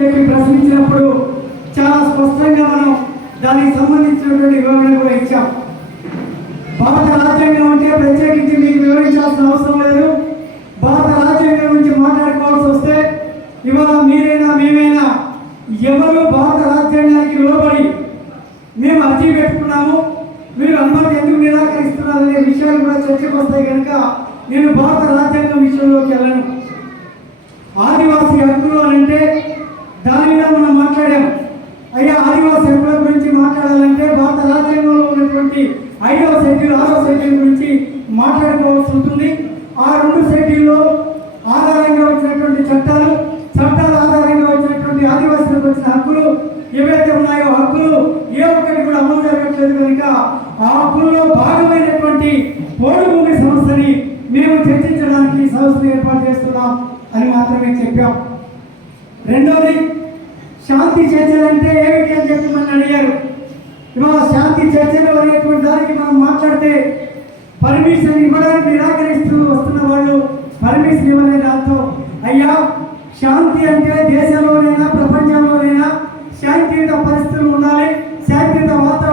ప్రశ్నించినప్పుడు చాలా స్పష్టంగా మనం దానికి సంబంధించినటువంటి వివరణ కూడా ఇచ్చాం. భారత రాజ్యాంగం అంటే ప్రత్యేకించి మీకు వివరించాల్సిన అవసరం లేదు. భారత రాజ్యాంగం గురించి మాట్లాడుకోవాల్సి వస్తే ఇవాళ మీరైనా మేమైనా ఎవరు భారత రాజ్యాంగానికి లోబడి మేము అర్జీ పెట్టుకున్నాము మీరు అనుమతి ఎందుకు నిరాకరిస్తున్నారనే విషయాలు కూడా చర్చకు వస్తాయి కనుక నేను భారత రాజ్యాంగం విషయంలోకి వెళ్ళను. ఆదివాసీ హక్కులు అని అంటే దాని మీద మనం మాట్లాడాం అయ్యా ఆదివాసీ హక్కుల గురించి మాట్లాడాలంటే భారత రాజ్యాంగంలో ఉన్నటువంటి ఐదవ షెడ్యూల్ ఆరవ షెడ్యూల్ గురించి మాట్లాడుకోవాల్సి ఉంటుంది. ఆ రెండు షెడ్యూల్లో ఆధారంగా వచ్చినటువంటి చట్టాలు చట్టాల ఆధారంగా వచ్చినటువంటి ఆదివాసులకు వచ్చిన హక్కులు ఏవైతే ఉన్నాయో హక్కులు ఏ ఒక్కటి కూడా అమలు జరగట్లేదు కనుక ఆ హక్కుల్లో భాగమైనటువంటి పోడు భూమి సమస్యని మేము చర్చించడానికి ఈ ఏర్పాటు చేస్తున్నాం అని మాత్రమే చెప్పాం. రెండోది శాంతి చర్చలంటే ఏమిటి? జాతి చర్చలో అనేటువంటి దానికి మనం మాట్లాడితే పర్మిషన్ ఇవ్వడానికి నిరాకరిస్తూ వస్తున్న వాళ్ళు పర్మిషన్ ఇవ్వలే దాంతో అయ్యా శాంతి అంటే దేశంలోనైనా ప్రపంచంలోనైనా శాంతియుత పరిస్థితులు ఉండాలి శాంతియుత వాతావరణం